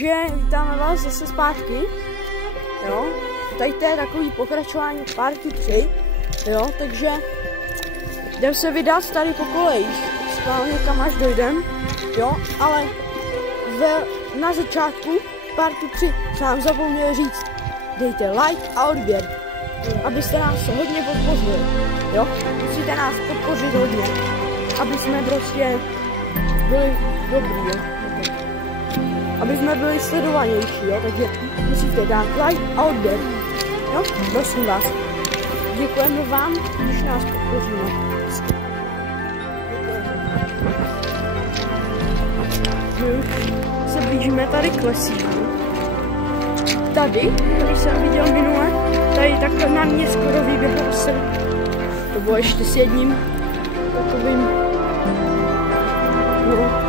Takže vítáme vás zase zpátky, jo, tady to je takový pokračování party 3, jo, takže jdem se vydat tady po kolejích, schválně kam až dojdem, jo, ale na začátku party 3 jsem zapomněl říct, dejte like a odběr, abyste nás hodně podpořili, jo, musíte nás podpořit hodně, aby jsme prostě byli dobrý, jo. Aby jsme byli sledovanější, jo, takže musíte dát like a odběr, jo, prosím vás. Děkujeme vám, když nás podpoříme. My se blížíme tady k lesíku. Tady, když jsem viděl minule, tady takhle na mě skoro vyběhl jsem. To bylo ještě s jedním takovým,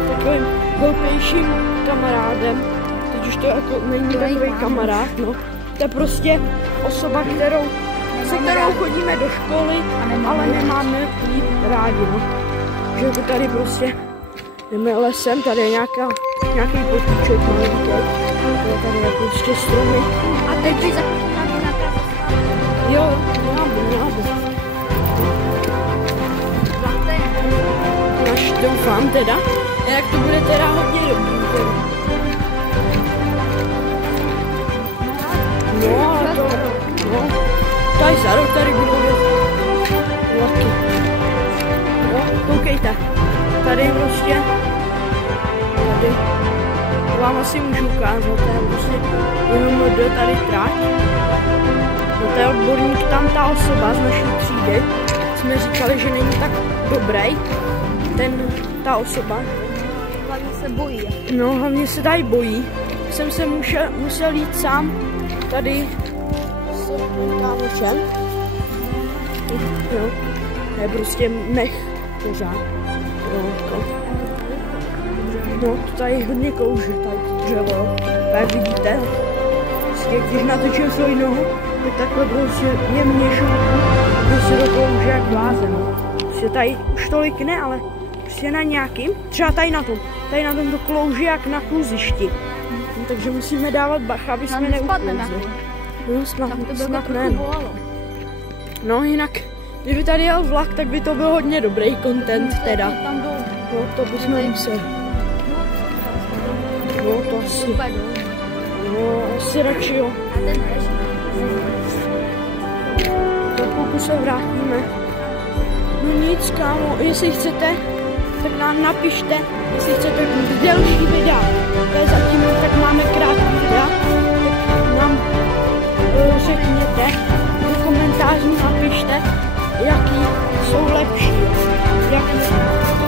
takovým hloupějším kamarádem, teď už to jako není takový kamarád, no. To je prostě osoba, se kterou chodíme do školy, ale nemáme jí rádi, no. Že jako tady prostě jdeme lesem, tady je nějaký potůček malinký, tady je prostě stromy. A teď by zapomínali na kaze. Jo, měla by. Naš doufám teda, jak to bude teda hodně dobrý. No, ale to, no, tady za rok tady budou vlaky. No, koukejte, tady prostě, tady, vám asi můžu ukázat, to je prostě jenom tady trať. No, to je odborník, tam ta osoba z naší třídy, jsme říkali, že není tak dobrý, ta osoba. Hlavně se bojí. No, hlavně se tady bojí. Jsem se musel jít sám tady s kámošem. Jo, to je prostě mech pořád. No, to tady hodně kouže, tady to dřevo. Jak vidíte, prostě když natočím svoji nohu, tak takhle prostě jemně šoupu, prostě to kouže jak blázen. Prostě tady už tolik ne, ale prostě na nějakým, třeba tady na tom to klouže jak na kluzišti. No, takže musíme dávat bacha, aby jsme neuklouzli. No, snad ne. No, jinak, kdyby tady jel vlak, tak by to byl hodně dobrý content teda. No, to bychom museli. No, to asi. No, asi radši jo. Tak pokud se vrátíme. No nic, kámo, jestli chcete, tak nám napište, jestli chcete delší videa. To je zatím, tak máme krátký videa. Tak nám řekněte, do komentářů napište, jaký jsou lepší.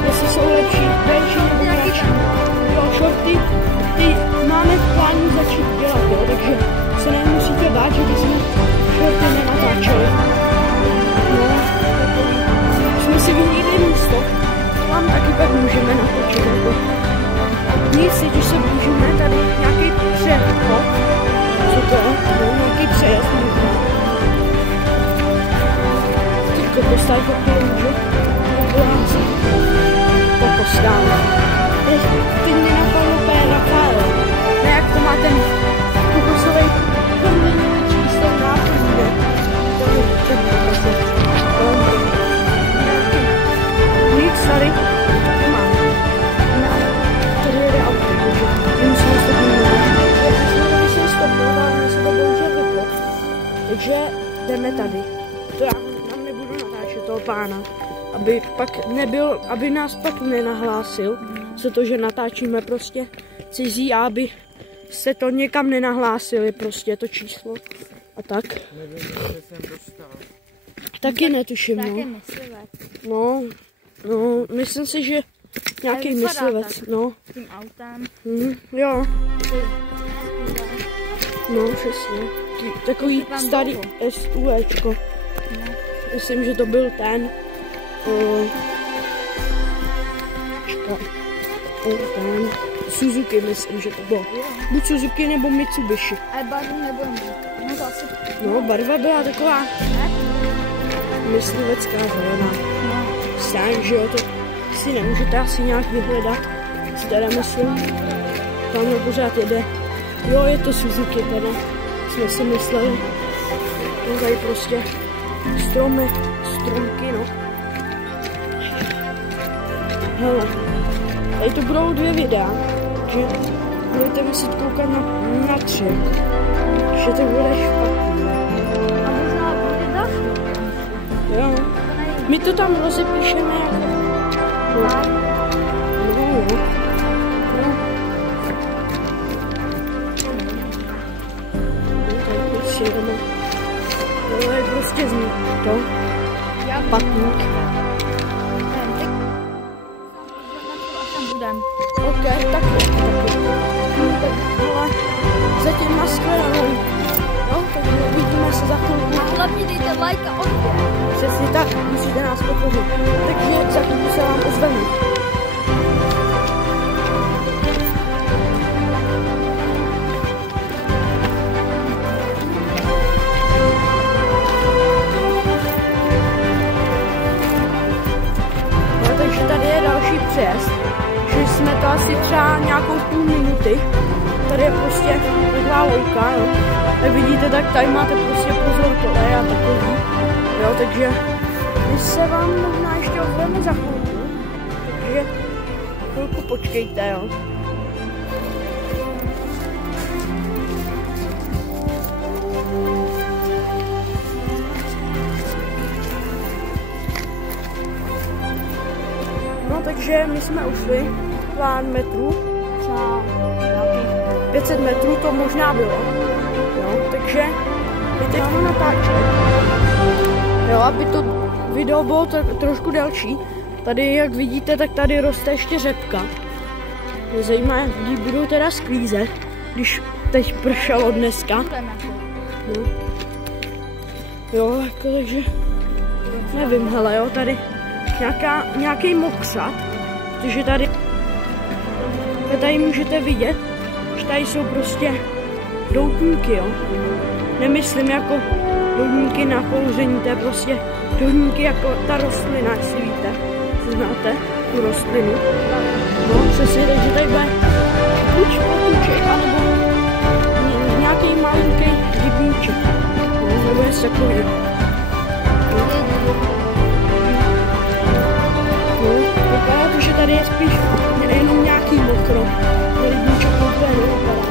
Jestli jsou lepší, delší nebo kratší. Jo, shorty, ty máme v plánu začít dělat, jo, takže se nemusíte bát, že bychom shorty nenatáčeli. No, jsme si vyhlídli místo. Tam taky pak můžeme natočit, jako nic, teď už se blížíme, tady nějaký přechod, co to je, no, nějaký přejezd možná. Teďko postavit, pokud můžu, to postavit. Teď mě napadlo úplně Rafael, ne jak to má ten pokusovej číslo náplně. To je všechno, nic tady nemám. Tady jede auto, takže musíme stopnout, ale se to bohužel vyplo. Takže jdeme tady. To já nám nebudu natáčet toho pána, aby nás pak nenahlásil za to, že natáčíme prostě cizí a aby se to někam nenahlásili prostě to číslo a tak. Nevím, že jsem dostal. Taky netuším, no. Taky myslivec. No, myslím si, že nějaký myslivec, no. S tím autem. Jo. No, přesně. Takový starý SUVčko. Myslím, že to byl ten. Ten Suzuki, myslím, že to bylo. Buď Suzuki nebo Mitsubishi. Ale barvu nebudeme mít. No to asi. No, barva byla taková myslivecká zelená. Stán, že jo, to si nemůžete asi nějak vyhledat. Staré myslím, tam pořád jede Jo, je to Suzuki teda, jsme si mysleli. No tady prostě stromky, no. Hele, tady to budou 2 videa, takže budete muset koukat na 3, že to bude špatný. A možná bude další. Jo, my to tam rozepíšeme jako... No, jo. To je prostě z to patník. Ok, tak hele, zatím nashledanou. No, tak uvidíme se za chvilku. A hlavně dejte like a odběr. Přesně tak, musíte nás podpořit. Takže za chvilku se vám ozveme. Přes, že jsme to asi třeba nějakou půl minuty. Tady je prostě taková louka, jo. Jak vidíte, tak tady máte prostě pozor tohle a takový. Jo, takže my se vám možná ještě ozveme za chvilku. Takže chvilku počkejte, jo. No, takže my jsme ušli pár metrů, třeba 500 metrů to možná bylo, jo, takže my teď máme natáčet, jo, aby to video bylo trošku delší. Tady, jak vidíte, tak tady roste ještě řepka. Mě zajímá, kdy budou teda sklízet, když teď pršelo dneska. No. Jo, jako, takže nevím, hele, jo, tady nějaký mokřat, protože tady můžete vidět, že tady jsou prostě doutníky, jo. Nemyslím jako doutníky na kouření, to je prostě doutníky jako ta rostlina, jestli víte, co znáte, tu rostlinu. No, přesně, takže tady bude buď potůček, anebo nějaký malinký rybníček, no, nebo něco takový. Vypadá to, že tady je spíš jenom nějaký mokro. Rybníček úplně nevypadá.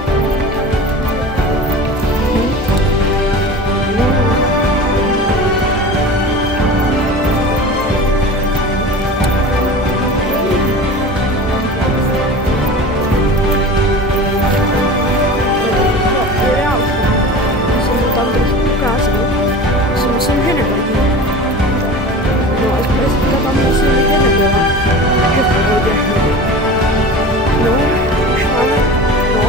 Jsem to tam trošku ukázal. Myslím, že nevadí. No, aspoň tam musím vidět nebyla. Takže v pohodě. No, už máme, no.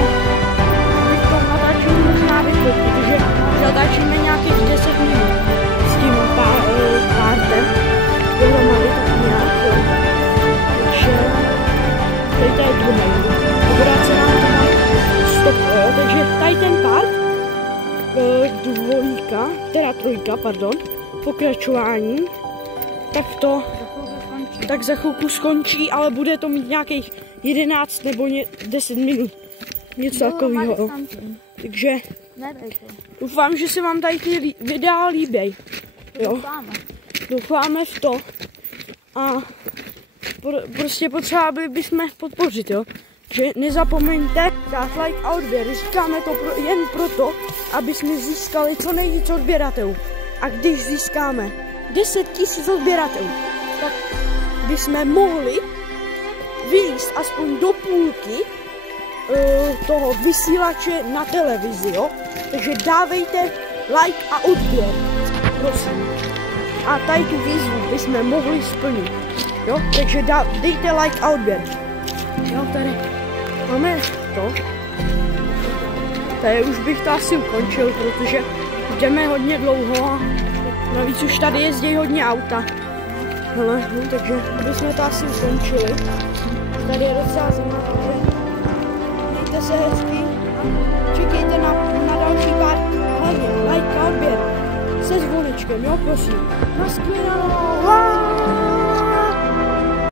Teď to natáčíme možná rychle, protože natáčíme nějakých 10 minut s tím pártem. Dohromady tak nějak, jo. Takže tady to je druhý. Dobrá se nám to na stop, jo. Takže tady ten part, trojka, pardon, pokračování, tak za chvilku skončí, ale bude to mít nějakých 11 nebo 10 minut. Něco takového. Takže doufám, že se vám tady ty videa líbí. Doufáme v to. A prostě potřebovali bychom podpořit, jo. Že nezapomeňte dát like a odběr. Říkáme to jen proto, aby jsme získali co nejvíc odběratelů. A když získáme 10 000 odběratelů, tak bychom mohli vylízt aspoň do půlky toho vysílače na televizi, jo. Takže dávejte like a odběr, prosím. A tady tu výzvu bychom mohli splnit, jo. Takže dejte like a odběr. Jo, tady máme to. Tady už bych to asi ukončil, protože jdeme hodně dlouho a navíc už tady jezdí hodně auta. Hele, no, takže bychom to asi ukončili. Tady je docela zima, takže mějte se hezky a čekejte na další pár. Hlavně like a odběr se zvonečkem, jo, prosím. Naschledanou!